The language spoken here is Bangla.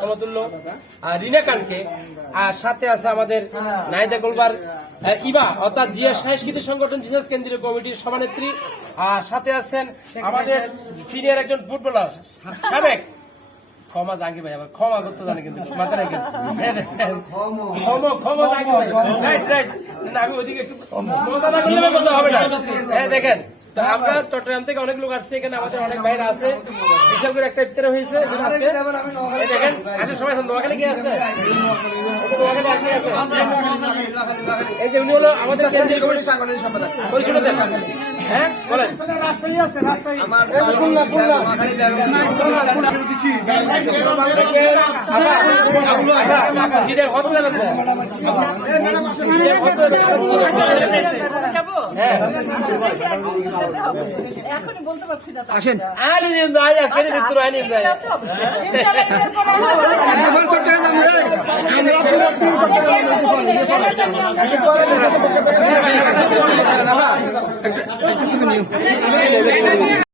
সমতুল্য। রিনা খানকে, আর সাথে আছে আমাদের নাইদা গোলবার ইবা অর্থাৎ জিয়া সাংস্কৃতিক সংগঠন জিসাস কেন্দ্রীয় কমিটির সভানেত্রী। আর সাথে আছেন আমাদের সিনিয়র একজন ফুটবলার, সাবেক। ক্ষমা জাঙ্গি ভাই, আবার ক্ষমা করতে জানে কিন্তু, মাথা রেখে ক্ষমা ক্ষমা আমি ওইদিকে একটু দেখেন তো আমরা চট্টগ্রাম থেকে অনেক লোক আসছে এখানে আমাদের অনেক বাইরে আছে বিশাল করে একটা ইফতার হয়েছে দেখেন সবাই এখন নোয়াখালী কি আছে এই আছে যে উনি হলো আমাদের কেন্দ্রীয় কমিটির পরিষদের হ্যাঁ বলেন কত জানেন সিটের আসেন। দিন ভাই আর কেন ভাই ইনশাআল্লাহ ঈদের পরে আমরা হ্যাঁ